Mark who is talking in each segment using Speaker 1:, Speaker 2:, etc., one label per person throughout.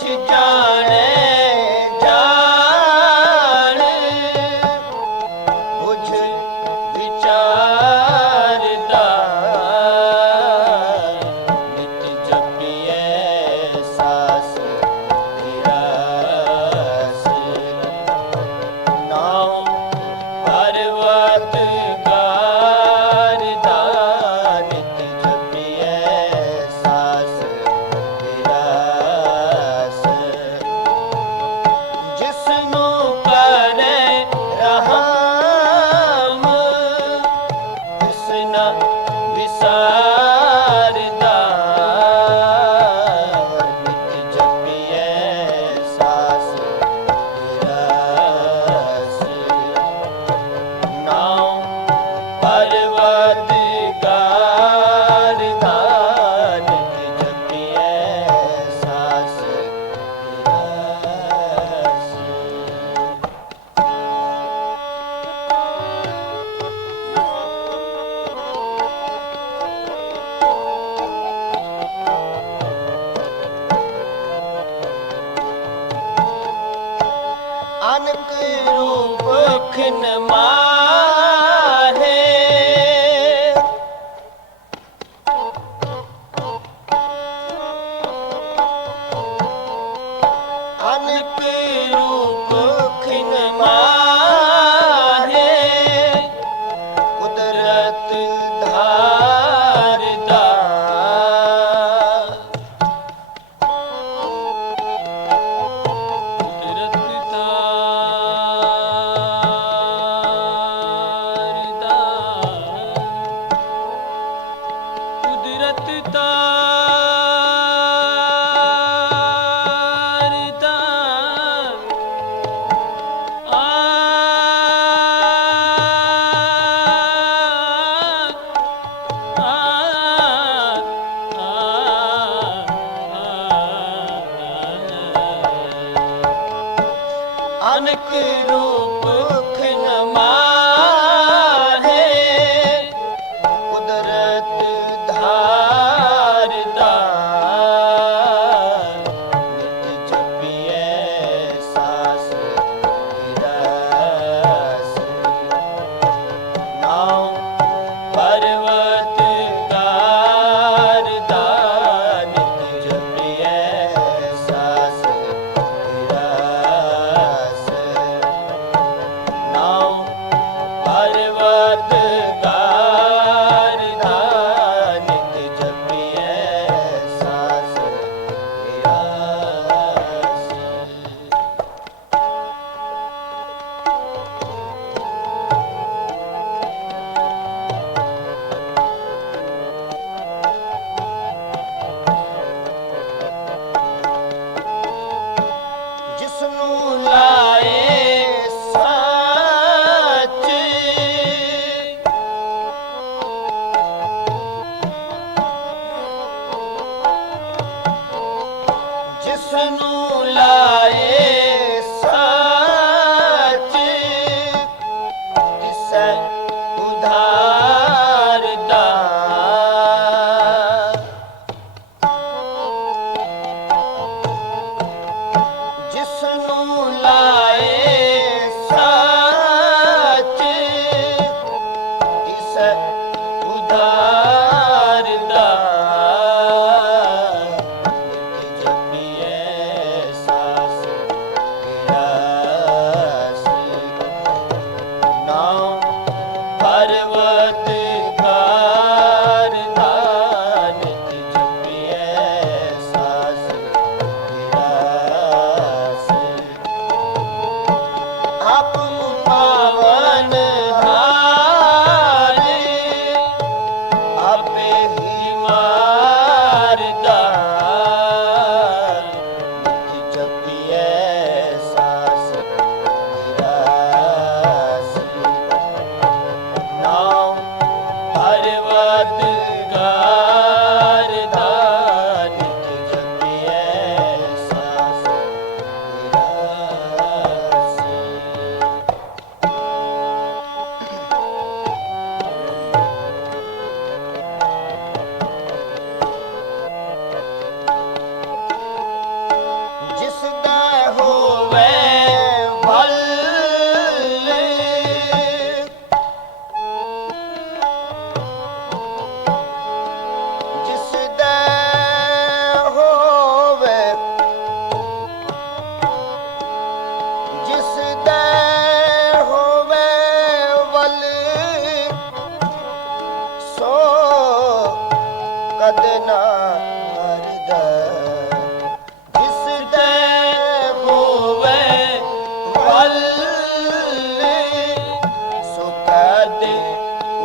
Speaker 1: कुछ जा Allah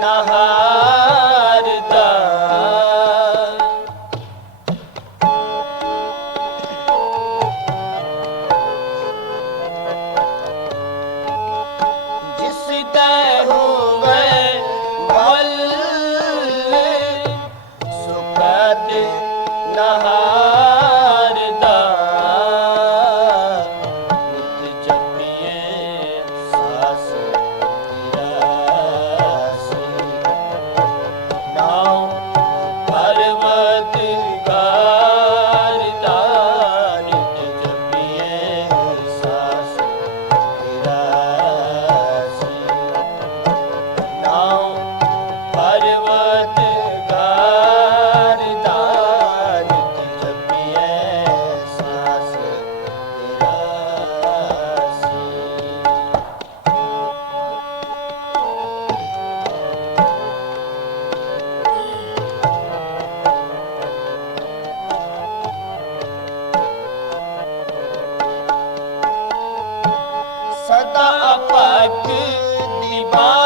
Speaker 1: নাহা ਸਦਾ ਅਪਕ ਦੀਵਾਨ